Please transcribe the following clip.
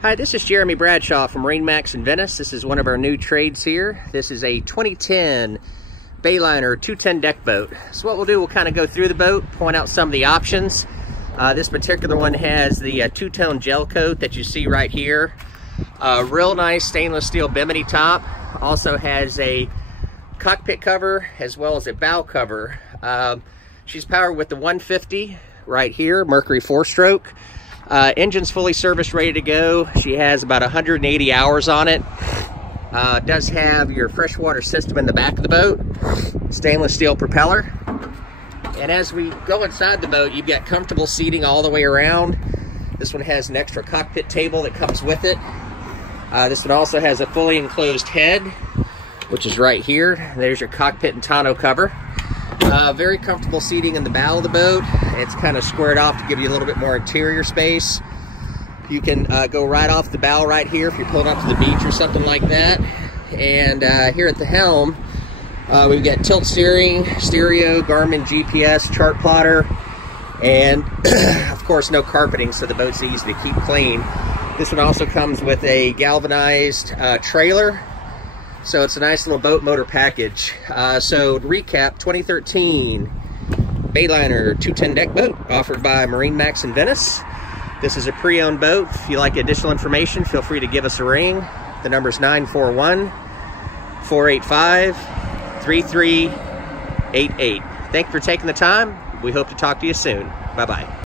Hi, this is Jeremy Bradshaw from MarineMax in Venice. This is one of our new trades here. This is a 2010 Bayliner 210 deck boat. So what we'll do, we'll kind of go through the boat, point out some of the options. This particular one has the two-tone gel coat that you see right here. Real nice stainless steel bimini top. Also has a cockpit cover as well as a bow cover. She's powered with the 150 right here, Mercury 4-stroke. Engine's fully serviced, ready to go. She has about 180 hours on it. Does have your freshwater system in the back of the boat, stainless steel propeller. And as we go inside the boat, you've got comfortable seating all the way around. This one has an extra cockpit table that comes with it. This one also has a fully enclosed head, which is right here. There's your cockpit and tonneau cover. Very comfortable seating in the bow of the boat. It's kind of squared off to give you a little bit more interior space. You can go right off the bow right here if you're pulling up to the beach or something like that. And here at the helm, we've got tilt steering, stereo, Garmin GPS, chart plotter, and of course no carpeting, so the boat's easy to keep clean. This one also comes with a galvanized trailer. So it's a nice little boat motor package. So to recap, 2013 Bayliner 210 deck boat offered by MarineMax in Venice. This is a pre-owned boat. If you like additional information, feel free to give us a ring. The number is 941-485-3388. Thank you for taking the time. We hope to talk to you soon. Bye-bye.